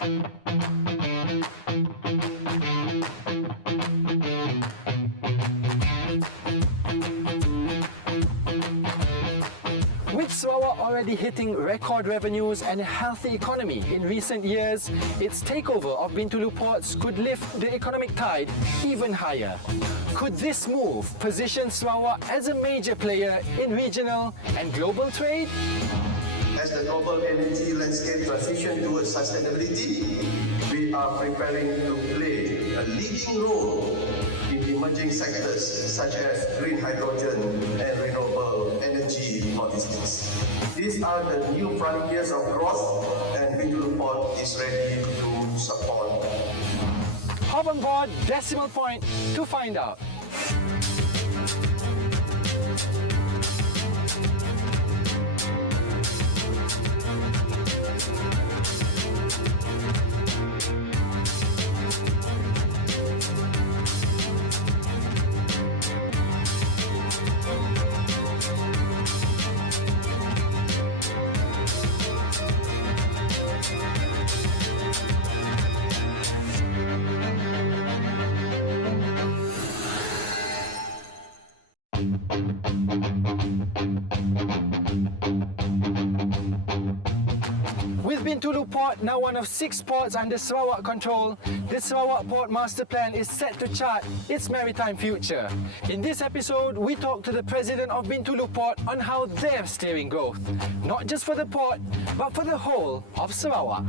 With Sarawak already hitting record revenues and a healthy economy in recent years, its takeover of Bintulu ports could lift the economic tide even higher. Could this move position Sarawak as a major player in regional and global trade? As the global energy landscape transition towards sustainability, we are preparing to play a leading role in emerging sectors such as green hydrogen and renewable energy logistics. These are the new frontiers of growth, and Bintulu Port is ready to support. Hop on board Decimal Point to find out. With Bintulu Port now one of 6 ports under Sarawak control, the Sarawak Port Master Plan is set to chart its maritime future. In this episode, we talk to the president of Bintulu Port on how they're steering growth, not just for the port, but for the whole of Sarawak.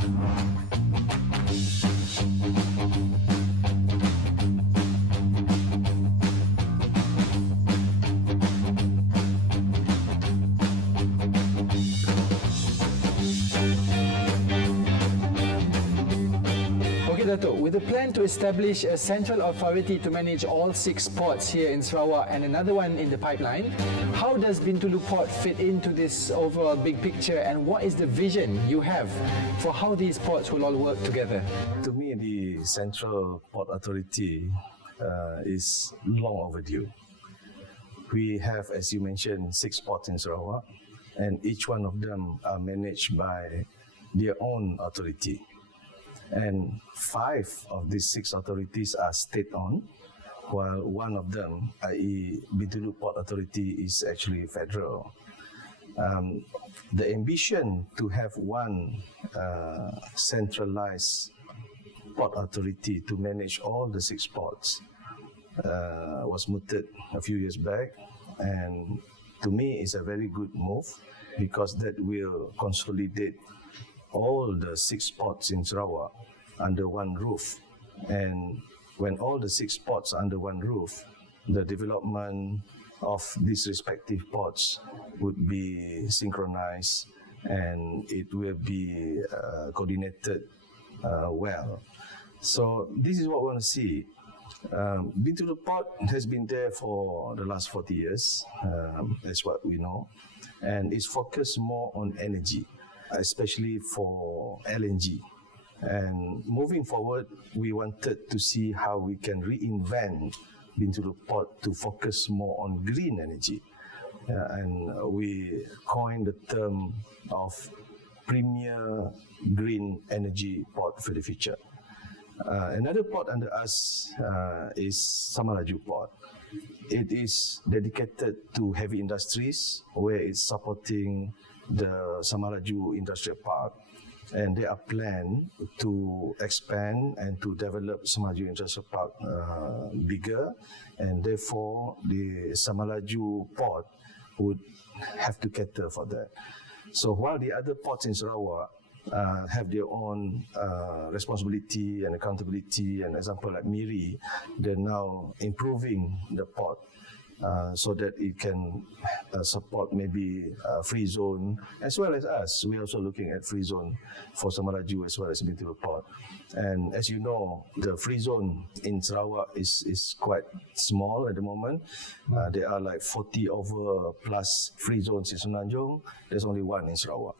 Dato', with a plan to establish a central authority to manage all 6 ports here in Sarawak and another one in the pipeline, how does Bintulu Port fit into this overall big picture, and what is the vision you have for how these ports will all work together? To me, the Central Port Authority is long overdue. We have, as you mentioned, 6 ports in Sarawak, and each one of them are managed by their own authority. And 5 of these 6 authorities are state-owned, while one of them, i.e. Bintulu Port Authority, is actually federal. The ambition to have one centralized port authority to manage all the 6 ports was mooted a few years back, and to me it's a very good move because that will consolidate all the 6 ports in Sarawak under one roof. And when all the 6 ports are under one roof, the development of these respective ports would be synchronized and it will be coordinated well. So this is what we want to see. Bintulu Port has been there for the last 40 years, that's what we know, and it's focused more on energy, especially for LNG. And moving forward, we wanted to see how we can reinvent Bintulu Port to focus more on green energy. And we coined the term of premier green energy port for the future. Another port under us is Samalaju Port. It is dedicated to heavy industries, where it's supporting the Samalaju Industrial Park, and they are planned to expand and to develop Samalaju Industrial Park bigger, and therefore the Samalaju Port would have to cater for that. So while the other ports in Sarawak have their own responsibility and accountability, and example like Miri, they're now improving the port so that it can support maybe free zone, as well as us. We're also looking at free zone for Samalaju as well as Bintulu Port. And as you know, the free zone in Sarawak is quite small at the moment. There are like 40 over plus free zones in Semenanjung. There's only one in Sarawak.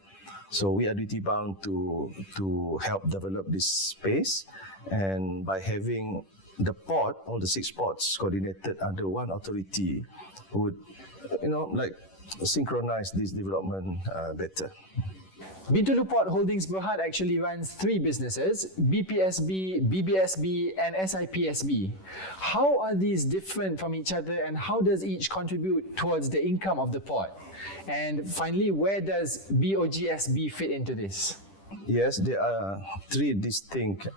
So we are duty bound to help develop this space, and by having the port, all the 6 ports coordinated under one authority, would, synchronize this development better. Bintulu Port Holdings Berhad actually runs 3 businesses, BPSB, BBSB and SIPSB. How are these different from each other and how does each contribute towards the income of the port? And finally, where does BOGSB fit into this? Yes, there are 3 distinct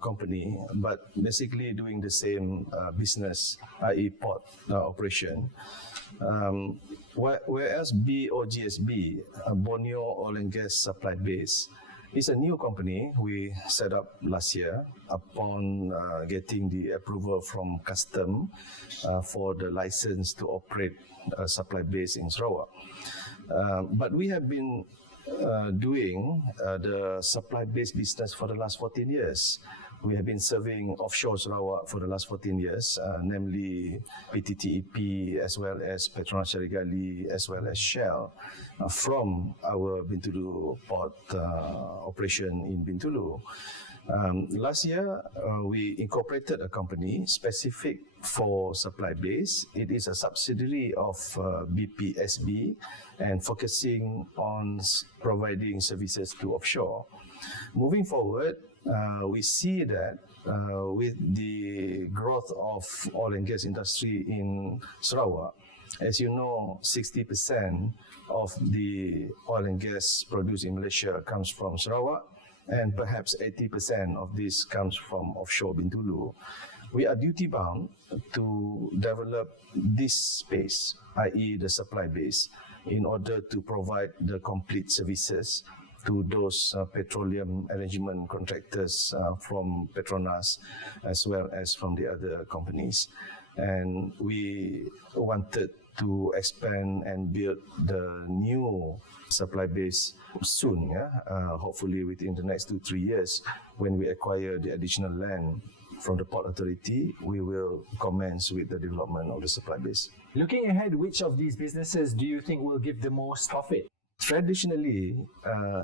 companies, but basically doing the same business, i.e. port operation. Whereas BOGSB, Borneo Oil and Gas Supply Base, is a new company we set up last year upon getting the approval from Custom for the license to operate a supply base in Sarawak. But we have been doing the supply-based business for the last 14 years. We have been serving offshore Sarawak for the last 14 years, namely PTTEP as well as Petronas Syarigali as well as Shell from our Bintulu port operation in Bintulu. Last year, we incorporated a company specific for supply base. It is a subsidiary of BPSB and focusing on providing services to offshore. Moving forward, we see that with the growth of oil and gas industry in Sarawak, as you know, 60% of the oil and gas produced in Malaysia comes from Sarawak, and perhaps 80% of this comes from offshore Bintulu. We are duty-bound to develop this space, i.e. the supply base, in order to provide the complete services to those petroleum arrangement contractors from Petronas as well as from the other companies. And we wanted to expand and build the new supply base soon, hopefully within the next 2-3 years. When we acquire the additional land from the Port Authority, we will commence with the development of the supply base. Looking ahead, which of these businesses do you think will give the most profit? Traditionally,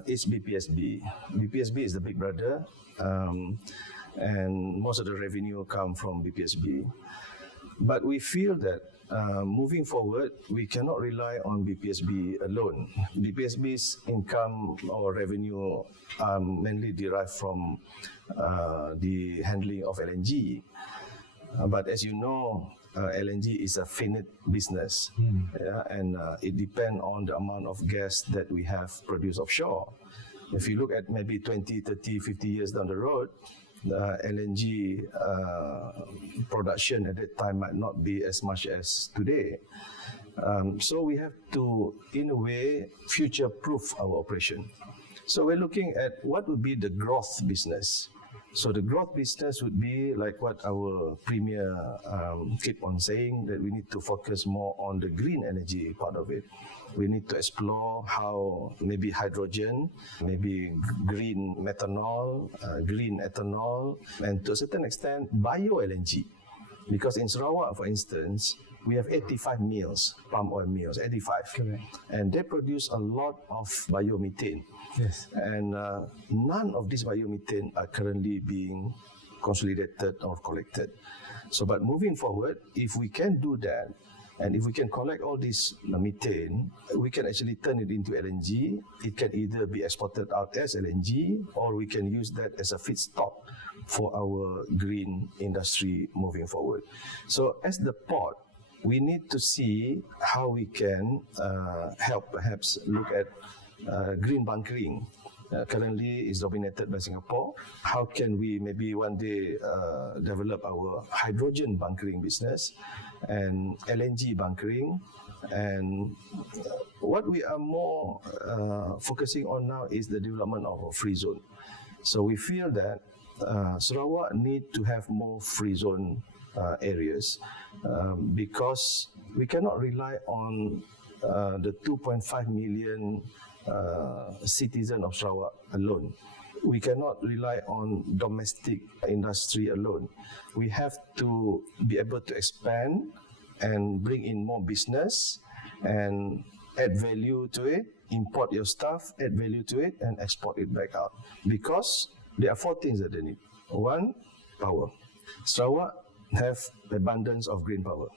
it's BPSB. BPSB is the big brother, and most of the revenue come from BPSB. But we feel that moving forward, we cannot rely on BPSB alone. BPSB's income or revenue are mainly derived from the handling of LNG. But as you know, LNG is a finite business, and it depends on the amount of gas that we have produced offshore. If you look at maybe 20, 30, 50 years down the road, the LNG production at that time might not be as much as today. So we have to, in a way, future-proof our operation. So we're looking at what would be the growth business. So the growth business would be like what our premier keep on saying, that we need to focus more on the green energy part of it. We need to explore how maybe hydrogen, maybe green methanol, green ethanol, and to a certain extent, bio-LNG. Because in Sarawak, for instance, we have 85 mills, palm oil mills, 85. Correct. And they produce a lot of biomethane. Yes. And none of these biomethane are currently being consolidated or collected. So, but moving forward, if we can do that, and if we can collect all this methane, we can actually turn it into LNG. It can either be exported out as LNG, or we can use that as a feedstock for our green industry moving forward. So as the port, we need to see how we can help perhaps look at green bunkering. Currently is dominated by Singapore. How can we maybe one day develop our hydrogen bunkering business and LNG bunkering? And what we are more focusing on now is the development of a free zone. So we feel that Sarawak need to have more free zone areas because we cannot rely on the 2.5 million citizen of Sarawak alone. We cannot rely on domestic industry alone. We have to be able to expand and bring in more business and add value to it, import your stuff, add value to it, and export it back out. Because there are 4 things that they need. 1, power. Sarawak have abundance of green power.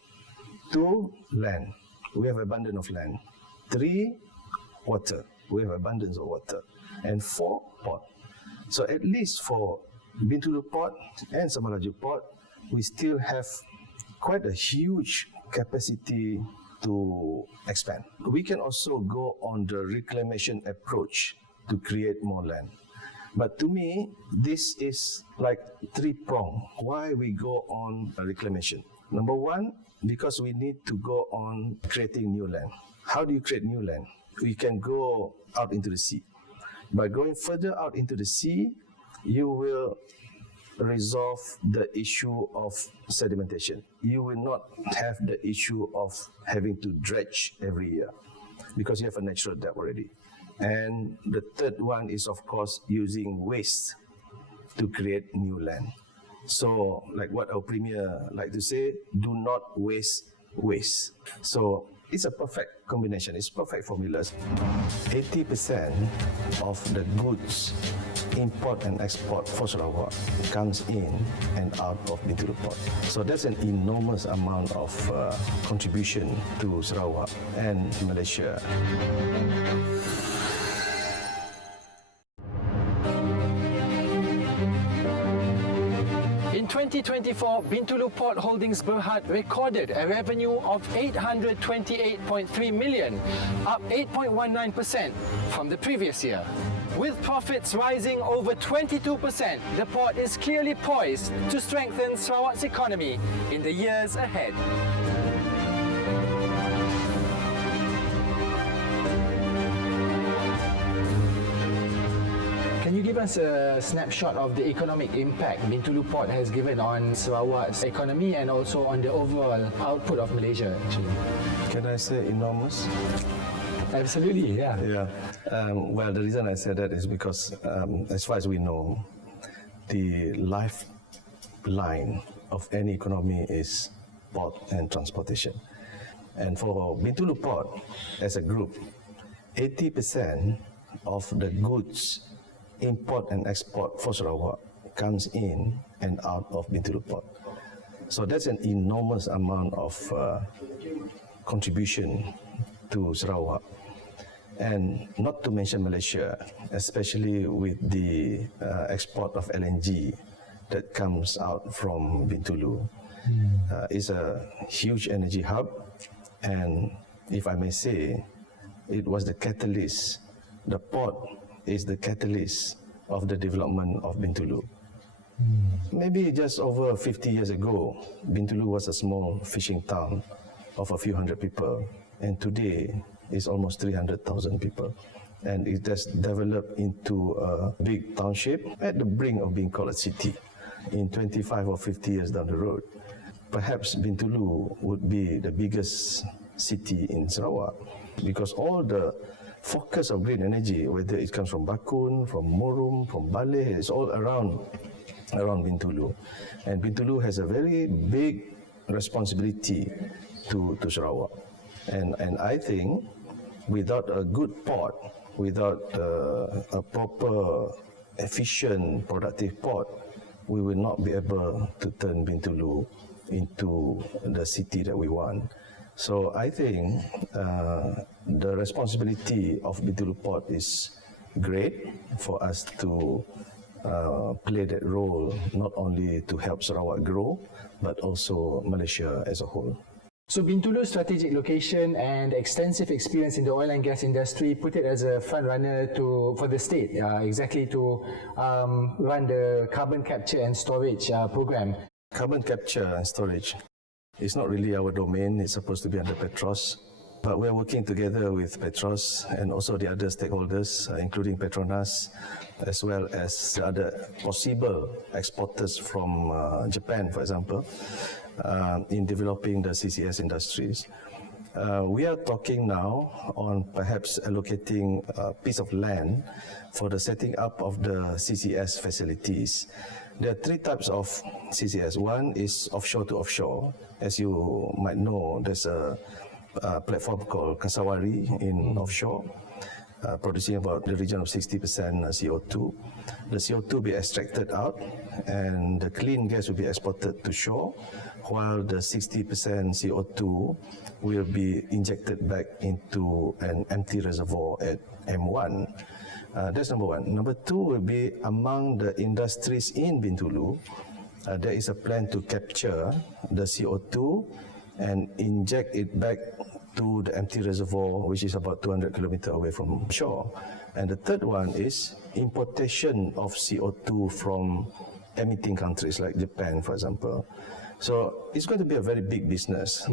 2, land. We have abundance of land. 3, water. We have abundance of water. and 4 port. So at least for Bintulu Port and Samalaju Port, we still have quite a huge capacity to expand. We can also go on the reclamation approach to create more land. But to me, this is like 3-pronged. Why we go on reclamation? Number one, because we need to go on creating new land. How do you create new land? We can go out into the sea. By going further out into the sea, you will resolve the issue of sedimentation. You will not have the issue of having to dredge every year because you have a natural depth already. And the third one is, of course, using waste to create new land. So, like what our Premier like to say, do not waste waste. So, it's a perfect combination, it's perfect formulas. 80% of the goods import and export for Sarawak comes in and out of Bintulu Port. So that's an enormous amount of contribution to Sarawak and Malaysia. In 2024, Bintulu Port Holdings Berhad recorded a revenue of 828.3 million, up 8.19% from the previous year. With profits rising over 22%, the port is clearly poised to strengthen Sarawak's economy in the years ahead. Can you give us a snapshot of the economic impact Bintulu Port has given on Sarawak's economy and also on the overall output of Malaysia, actually? Can I say enormous? Absolutely, yeah. Yeah. Well, the reason I said that is because, as far as we know, the lifeline of any economy is port and transportation. And for Bintulu Port, as a group, 80% of the goods import and export for Sarawak comes in and out of Bintulu Port. So that's an enormous amount of contribution to Sarawak. And not to mention Malaysia, especially with the export of LNG that comes out from Bintulu. It's a huge energy hub, and if I may say, it was the catalyst. The port is the catalyst of the development of Bintulu. Maybe just over 50 years ago, Bintulu was a small fishing town of a few hundred people, and today it's almost 300,000 people. And it has developed into a big township at the brink of being called a city. In 25 or 50 years down the road, perhaps Bintulu would be the biggest city in Sarawak, because all the focus of green energy, whether it comes from Bakun, from Murum, from Baleh, it's all around Bintulu. And Bintulu has a very big responsibility to Sarawak. And I think without a good port, without a proper, efficient, productive port, we will not be able to turn Bintulu into the city that we want. So I think the responsibility of Bintulu Port is great for us to play that role, not only to help Sarawak grow, but also Malaysia as a whole. So Bintulu's strategic location and extensive experience in the oil and gas industry put it as a front runner for the state, exactly to run the carbon capture and storage program. Carbon capture and storage is not really our domain. It's supposed to be under Petros. But we're working together with Petros and also the other stakeholders, including Petronas, as well as the other possible exporters from Japan, for example, in developing the CCS industries. We are talking now on perhaps allocating a piece of land for the setting up of the CCS facilities. There are 3 types of CCS. One is offshore to offshore. As you might know, there's a platform called Kasawari in offshore, producing about the region of 60% CO2. The CO2 will be extracted out and the clean gas will be exported to shore, while the 60% CO2 will be injected back into an empty reservoir at M1, That's number one. Number two will be among the industries in Bintulu, there is a plan to capture the CO2 and inject it back to the empty reservoir, which is about 200 kilometers away from shore. And the third one is importation of CO2 from emitting countries like Japan, for example. So it's going to be a very big business,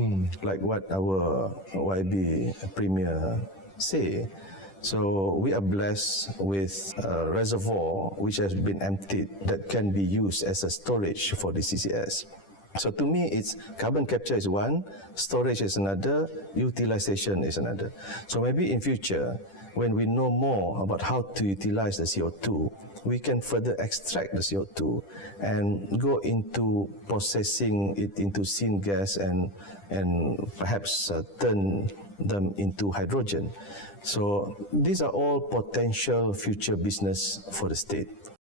like what our YB Premier say. So we are blessed with a reservoir which has been emptied that can be used as a storage for the CCS. So to me, it's carbon capture is one, storage is another, utilization is another. So maybe in future, when we know more about how to utilize the CO2, we can further extract the CO2 and go into processing it into syngas and perhaps turn them into hydrogen. So these are all potential future business for the state.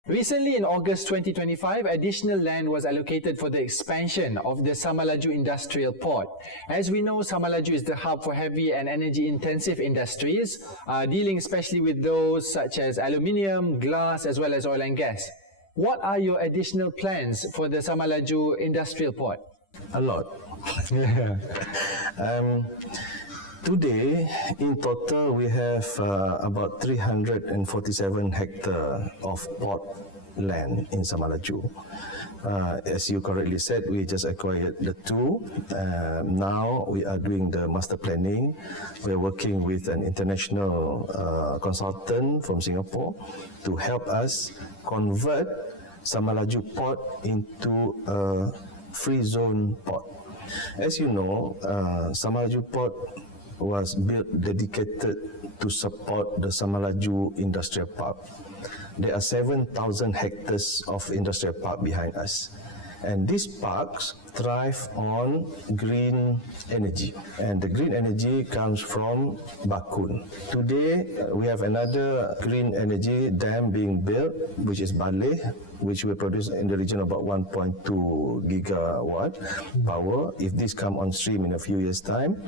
Recently, in August 2025, additional land was allocated for the expansion of the Samalaju Industrial Port. As we know, Samalaju is the hub for heavy and energy-intensive industries, dealing especially with those such as aluminium, glass, as well as oil and gas. What are your additional plans for the Samalaju Industrial Port? A lot. Today, in total, we have about 347 hectares of port land in Samalaju. As you correctly said, we just acquired the two. Now we are doing the master planning. We're working with an international consultant from Singapore to help us convert Samalaju port into a free zone port. As you know, Samalaju port was built dedicated to support the Samalaju Industrial Park. There are 7,000 hectares of industrial park behind us. And these parks thrive on green energy. And the green energy comes from Bakun. Today, we have another green energy dam being built, which is Baleh, which will produce in the region of about 1.2 gigawatt power. If this come on stream in a few years' time,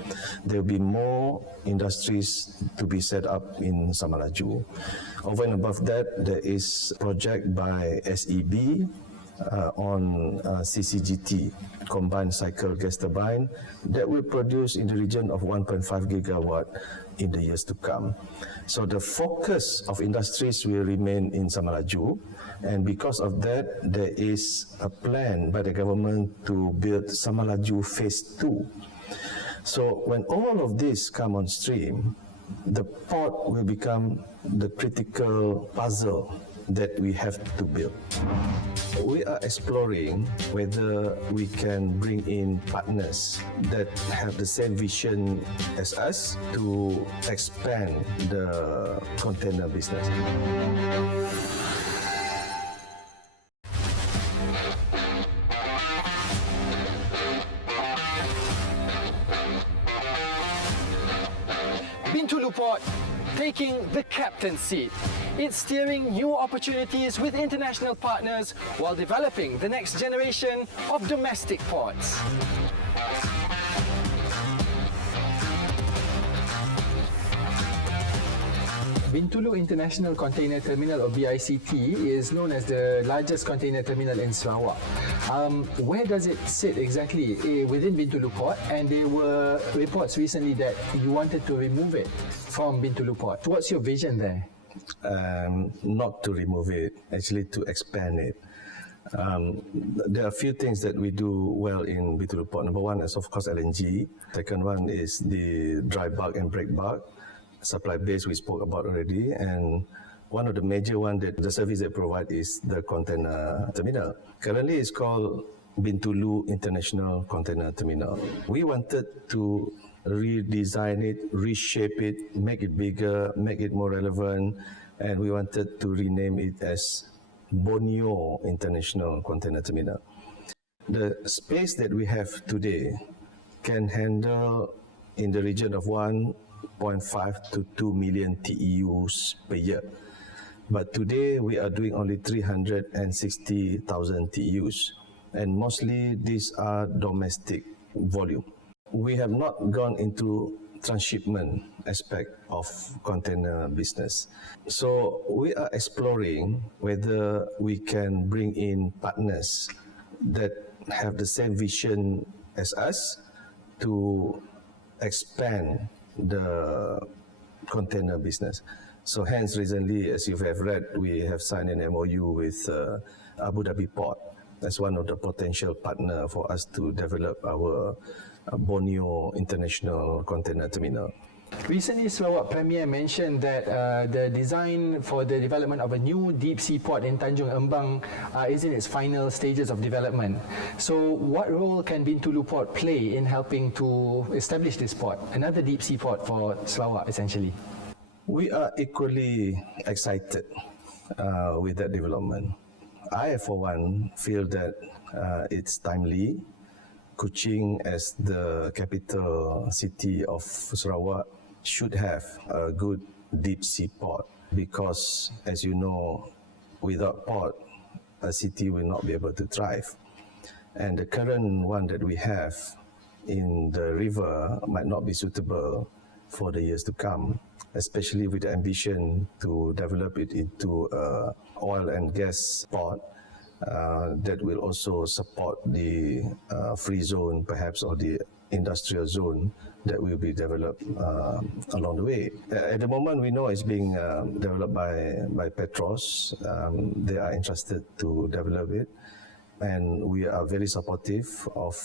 there will be more industries to be set up in Samalaju. Over and above that, there is a project by SEB on CCGT, combined cycle gas turbine, that will produce in the region of 1.5 gigawatt in the years to come. So the focus of industries will remain in Samalaju, and because of that, there is a plan by the government to build Samalaju Phase 2. So when all of this come on stream, the port will become the critical puzzle that we have to build. We are exploring whether we can bring in partners that have the same vision as us to expand the container business. Bintulu Port taking the captain's seat. It's steering new opportunities with international partners while developing the next generation of domestic ports. Bintulu International Container Terminal, or BICT, is known as the largest container terminal in Sarawak. Where does it sit exactly within Bintulu Port? And there were reports recently that you wanted to remove it from Bintulu Port. What's your vision there? Not to remove it, actually to expand it. There are a few things that we do well in Bintulu Port. Number one is, of course, LNG. Second one is the dry bulk and break bulk supply base we spoke about already. And one of the major one that the service they provide is the container terminal. Currently, it's called Bintulu International Container Terminal. We wanted to redesign it, reshape it, make it bigger, make it more relevant, and we wanted to rename it as Borneo International Container Terminal. The space that we have today can handle in the region of 1.5 to 2 million TEUs per year. But today we are doing only 360,000 TEUs, and mostly these are domestic volume. We have not gone into transshipment aspect of container business. So we are exploring whether we can bring in partners that have the same vision as us to expand the container business. So hence recently, as you have read, we have signed an MOU with Abu Dhabi Port as one of the potential partner for us to develop our Borneo International Container Terminal. Recently, Sarawak Premier mentioned that the design for the development of a new deep sea port in Tanjung Embang is in its final stages of development. So what role can Bintulu Port play in helping to establish this port, another deep sea port for Sarawak essentially? We are equally excited with that development. I, for one, feel that it's timely. Kuching, as the capital city of Sarawak, should have a good deep sea port because, as you know, without port, a city will not be able to thrive. And the current one that we have in the river might not be suitable for the years to come, especially with the ambition to develop it into an oil and gas port that will also support the free zone, perhaps, or the industrial zone that will be developed along the way. At the moment, we know it's being developed by Petros. They are interested to develop it, and we are very supportive of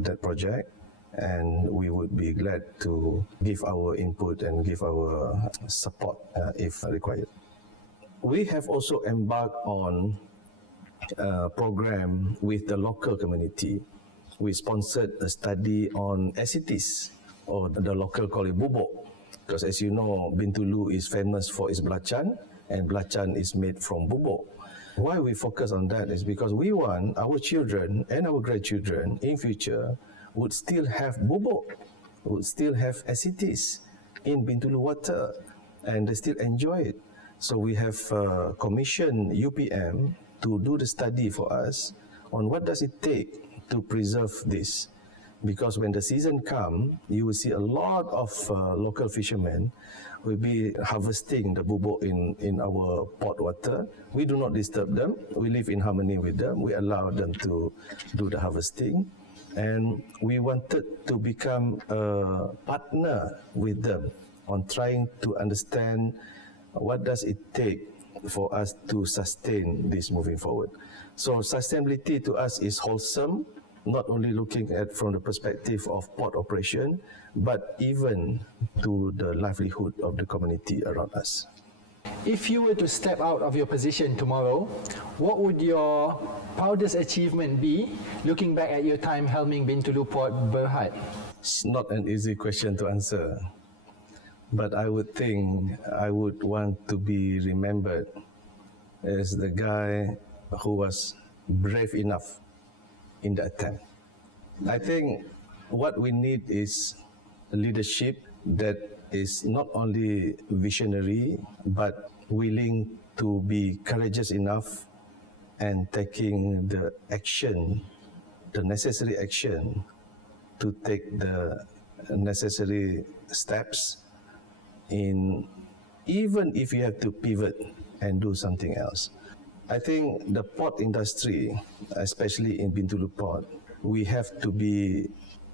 that project. And we would be glad to give our input and give our support if required. We have also embarked on a program with the local community. We sponsored a study on ascites, or the local call it bubuk, because as you know, Bintulu is famous for its belacan, and belacan is made from bubuk. Why we focus on that is because we want our children and our grandchildren in future would still have bubuk, would still have ascites in Bintulu water, and they still enjoy it. So we have commissioned UPM to do the study for us on what does it take to preserve this. Because when the season comes, you will see a lot of local fishermen will be harvesting the bubuk in our port water. We do not disturb them. We live in harmony with them. We allow them to do the harvesting. And we wanted to become a partner with them on trying to understand what does it take for us to sustain this moving forward. So sustainability to us is wholesome, not only looking at from the perspective of port operation, but even to the livelihood of the community around us. If you were to step out of your position tomorrow, what would your proudest achievement be, looking back at your time helming Bintulu Port Berhad? It's not an easy question to answer, but I would think I would want to be remembered as the guy who was brave enough in the attempt. I think what we need is leadership that is not only visionary, but willing to be courageous enough and taking the action, the necessary action to take the necessary steps in, even if you have to pivot and do something else. I think the port industry, especially in Bintulu Port, we have to be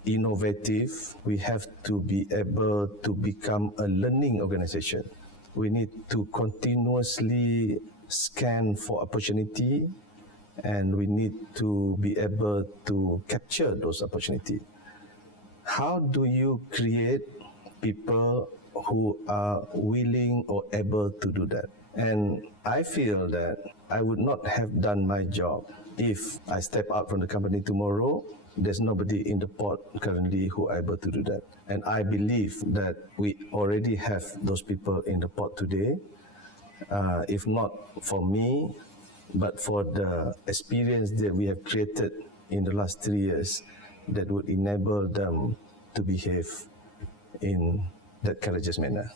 innovative. We have to be able to become a learning organization. We need to continuously scan for opportunity, and we need to be able to capture those opportunities. How do you create people who are willing or able to do that? And I feel that I would not have done my job if I step out from the company tomorrow. There's nobody in the port currently who are able to do that. And I believe that we already have those people in the port today, if not for me, but for the experience that we have created in the last 3 years that would enable them to behave in that courageous manner.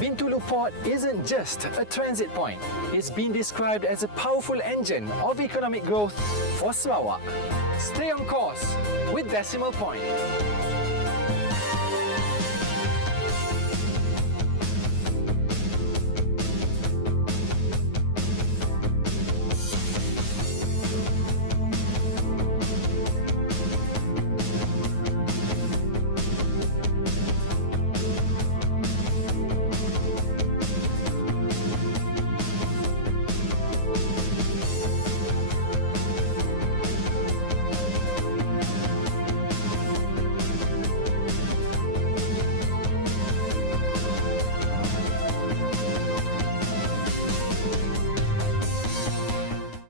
Bintulu Port isn't just a transit point. It's been described as a powerful engine of economic growth for Sarawak. Stay on course with Decimal Point.